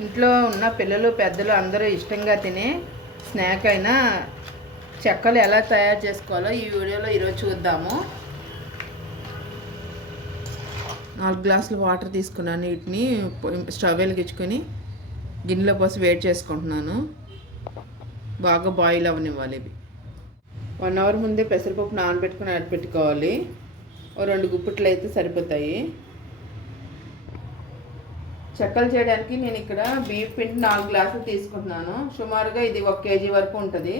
ఇంట్లో ఉన్న పిల్లలు పెద్దలు అందరూ ఇష్టంగా తినే స్నాక్ అయినా చెక్కలు ఎలా తయారు చేసుకోవాలో ఈ వీడియోలో ఈరోజు చూద్దాము. నాలుగు గ్లాసులు వాటర్ తీసుకున్నాను వీటిని స్టవ్ వెలిగించుకొని గిన్నెలో పోసి వేడి చేసుకుంటున్నాను. బాగా బాయిల్ అవ్వనివ్వాలి ఇవి. వన్ అవర్ ముందే పెసరపప్పు నానబెట్టుకుని పెట్టుకోవాలి ఓ రెండు గుప్పిట్లు అయితే సరిపోతాయి. చెక్కలు చేయడానికి నేను ఇక్కడ బీఫ్ పిండి నాలుగు గ్లాసులు తీసుకుంటున్నాను. సుమారుగా ఇది ఒక కేజీ వరకు ఉంటుంది.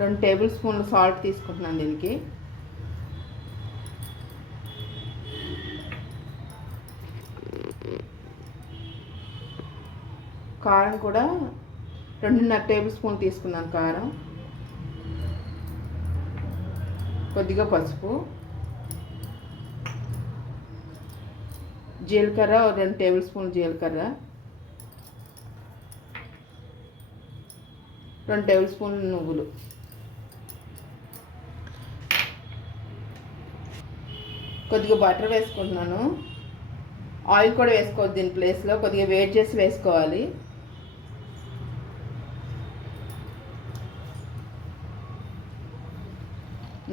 రెండు టేబుల్ స్పూన్లు సాల్ట్ తీసుకుంటున్నాను దీనికి. కారం కూడా రెండున్నర టేబుల్ స్పూన్ తీసుకున్నాను కారం. కొద్దిగా పసుపు. జీలకర్ర రెండు టేబుల్ స్పూన్ జీలకర్ర. రెండు టేబుల్ స్పూన్ నువ్వులు. కొద్దిగా బటర్ వేసుకుంటున్నాను. ఆయిల్ కూడా వేసుకోవద్దు దీని ప్లేస్లో కొద్దిగా వేట్ చేసి వేసుకోవాలి.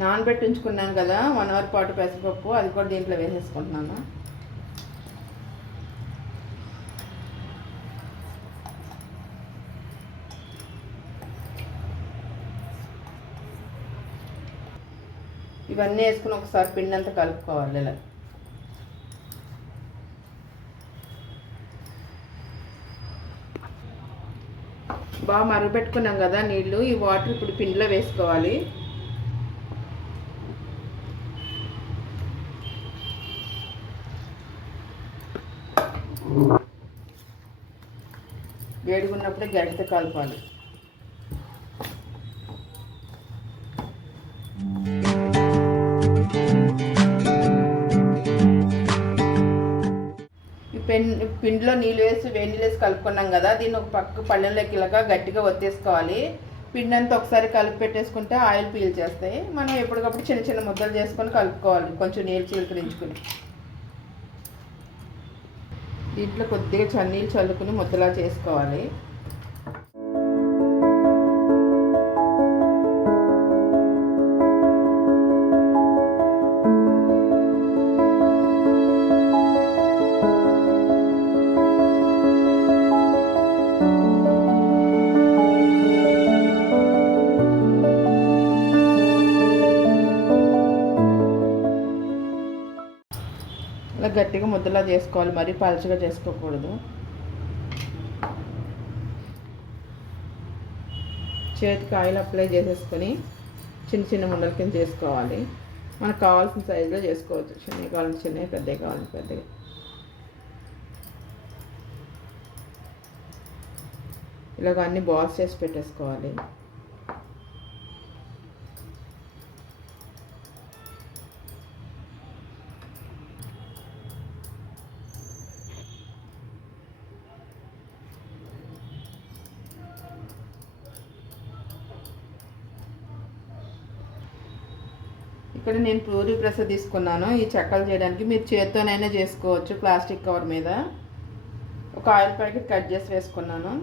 నానబెట్టి ఉంచుకున్నాం కదా వన్ అవర్ పాటు పెసరపప్పు అది కూడా దీంట్లో వేసేసుకుంటున్నాను. ఇవన్నీ వేసుకుని ఒకసారి పిండి అంతా కలుపుకోవాలి ఇలా. బాగా మరగపెట్టుకున్నాం కదా నీళ్ళు ఈ వాటర్ ఇప్పుడు పిండిలో వేసుకోవాలి. వేడిగున్నప్పుడే గడిత కలపాలి. ఈ పిండిలో నీళ్ళు వేసి వేడి నీళ్ళు వేసి కలుపుకున్నాం కదా దీన్ని ఒక పక్క పళ్ళెంలోకి ఇలాగా గట్టిగా ఒత్తేసుకోవాలి. పిండి అంతా ఒకసారి కలిపి పెట్టేసుకుంటే ఆయిల్ పీల్ చేస్తాయి. మనం ఎప్పటికప్పుడు చిన్న చిన్న ముద్దలు చేసుకొని కలుపుకోవాలి కొంచెం నీళ్ళు చీలకరించుకుని. దీంట్లో కొద్దిగా చన్నీళ్ళు చల్లుకుని ముద్దలా చేసుకోవాలి. గట్టిగా ముద్దలా చేసుకోవాలి మరీ పలచగా చేసుకోకూడదు. చేతికి ఆయిల్ అప్లై చేసేసుకొని చిన్న చిన్న ముండల కింద చేసుకోవాలి. మనకు కావాల్సిన సైజులో చేసుకోవచ్చు. చిన్నవి కావాలంటే చిన్నవి పెద్దవి కావాలి పెద్దవి. ఇలాగ అన్ని బాల్స్ చేసి పెట్టేసుకోవాలి. ఇక్కడ నేను పూరి ప్రెస్ తీసుకున్నాను. ఈ చెక్కలు చేయడానికి మీరు చేత్తోనైనా చేసుకోవచ్చు ప్లాస్టిక్ కవర్ మీద. ఒక ఆయిల్ ప్యాకెట్ కట్ చేసి వేసుకున్నాను.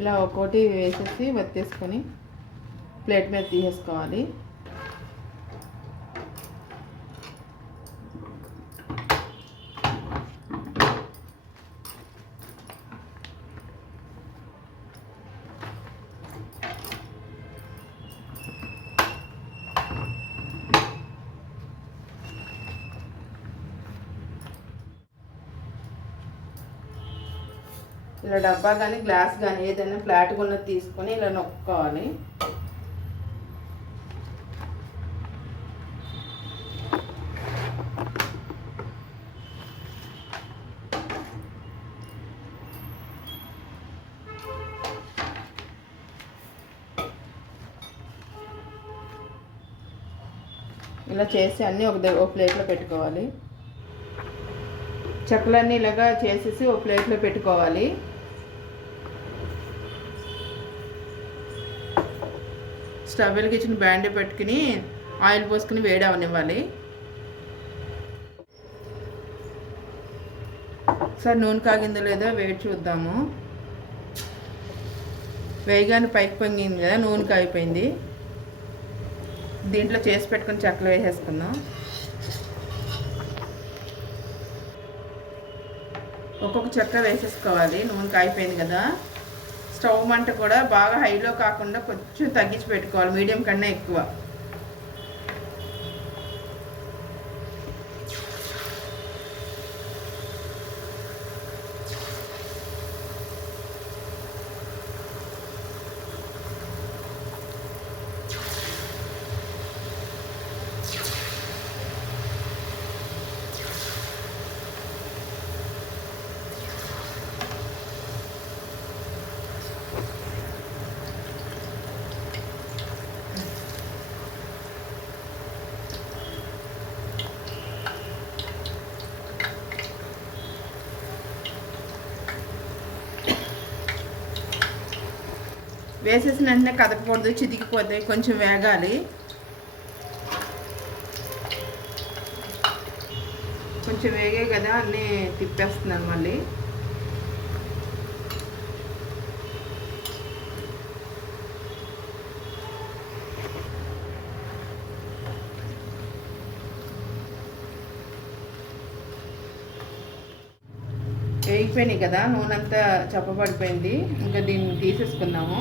ఇలా ఒక్కోటి వేసేసి వత్తేసుకొని ప్లేట్ మీద తీసేసుకోవాలి. ఇలా డబ్బా కానీ గ్లాస్ కానీ ఏదైనా ఫ్లాట్గా ఉన్నది తీసుకొని ఇలా నొక్కోవాలి ఇలా చేసి అన్నీ ఒక ఒక ప్లేట్లో పెట్టుకోవాలి. చెక్కలన్నీ ఇలాగా చేసేసి ఒక ప్లేట్లో పెట్టుకోవాలి. స్టవ్ వెలిగించిన బ్యాండ్ పెట్టుకుని ఆయిల్ పోసుకుని వేడి అవనివ్వాలి. సార్ నూనె కాగిందో లేదో వేడి చూద్దాము. వేయగానే పైకి పొంగింది కదా నూనె కాగిపోయింది. దీంట్లో చేసి పెట్టుకుని చెక్కలు వేసేసుకుందాం. ఒక్కొక్క చెక్క వేసేసుకోవాలి నూనె కాగిపోయింది కదా. స్టవ్ మంట కూడా బాగా హైలో కాకుండా కొంచెం తగ్గించి పెట్టుకోవాలి. మీడియం కన్నా ఎక్కువ. వేసేసిన వెంటనే కదపకూడదు చితికిపోతే కొంచెం వేగాలి. కొంచెం వేగే కదా అన్నీ తిప్పేస్తున్నాను మళ్ళీ. వేగిపోయినాయి కదా నూనె అంతా చప్పబడిపోయింది. ఇంకా దీన్ని తీసేసుకున్నాము.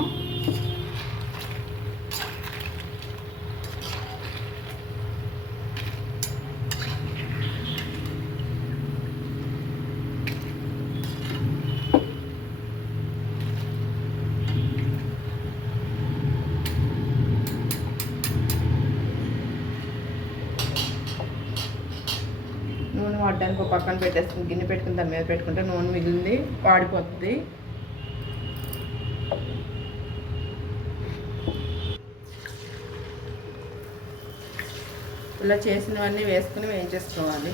నూనె వాడడానికి ఒక పక్కన పెట్టేస్తుంది గిన్నె పెట్టుకుని దాని మీద పెట్టుకుంటే నూనె మిగిలింది వాడిపోతుంది ఇలా చేసినవన్నీ వేసుకుని వేయించేసుకోవాలి.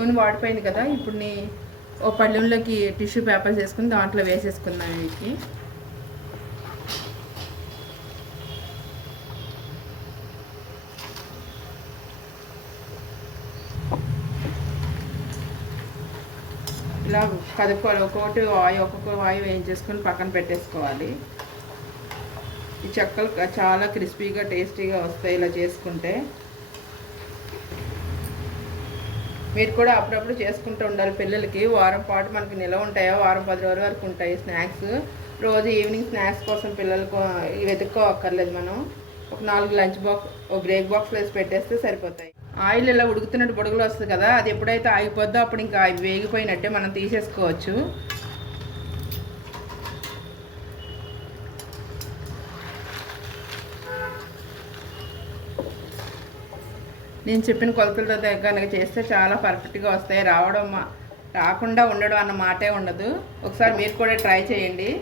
నూనె వాడిపోయింది కదా ఇప్పుడు నీ ఓ పళ్ళెంలోకి టిష్యూ పేపర్స్ వేసుకుని దాంట్లో వేసేసుకుందాం వీటికి? ఇలా కదుపుకోవాలి. ఒక్కొక్కటి వాయు ఒక్కొక్క వాయు వేయించేసుకొని పక్కన పెట్టేసుకోవాలి. ఈ చెక్కలు చాలా క్రిస్పీగా టేస్టీగా వస్తాయి ఇలా చేసుకుంటే. మీరు కూడా అప్పుడప్పుడు చేసుకుంటూ ఉండాలి. పిల్లలకి వారం పాటు మనకి నిలవ ఉంటాయో? వారం పది రోజుల వరకు ఉంటాయి స్నాక్స్. రోజు ఈవినింగ్ స్నాక్స్ కోసం పిల్లలకు వెతుక్కోవక్కర్లేదు మనం. ఒక నాలుగు లంచ్ బాక్స్ ఒక బ్రేక్ బాక్స్ వేసి పెట్టేస్తే సరిపోతాయి. ఆయిల్ ఇలా ఉడుకుతున్నట్టు బుడగలు వస్తుంది కదా అది ఎప్పుడైతే ఆగిపోద్దో అప్పుడు ఇంకా వేగిపోయినట్టే మనం తీసేసుకోవచ్చు. నేను చెప్పిన కొలతలతో కనుక చేస్తే చాలా పర్ఫెక్ట్గా వస్తాయి. రావడం మా- రాకుండా ఉండడం అన్న మాటే ఉండదు. ఒకసారి మీరు కూడా ట్రై చేయండి.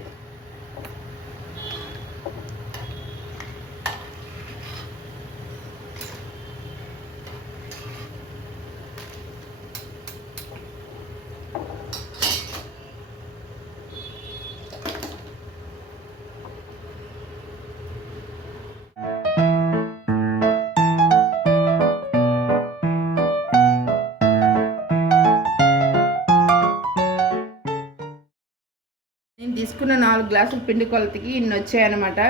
తీసుకున్న నాలుగు గ్లాసుల పిండి కొలతకి ఇన్ని వచ్చాయన్నమాట.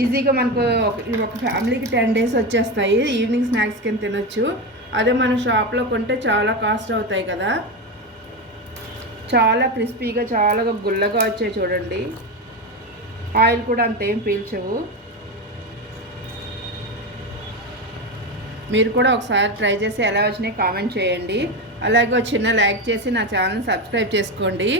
ఈజీగా మనకు ఒక ఫ్యామిలీకి టెన్ డేస్ వచ్చేస్తాయి. ఈవినింగ్ స్నాక్స్ కింద తినొచ్చు. అదే మన షాప్లో కొంటే చాలా కాస్ట్ అవుతాయి కదా. చాలా క్రిస్పీగా చాలా గుల్లగా వచ్చాయి చూడండి. ఆయిల్ కూడా అంతేం పీల్చవు. మీరు కూడా ఒకసారి ట్రై చేసి ఎలా వచ్చినాయి కామెంట్ చేయండి. అలాగే ఒక చిన్న లైక్ చేసి నా ఛానల్ సబ్స్క్రైబ్ చేసుకోండి.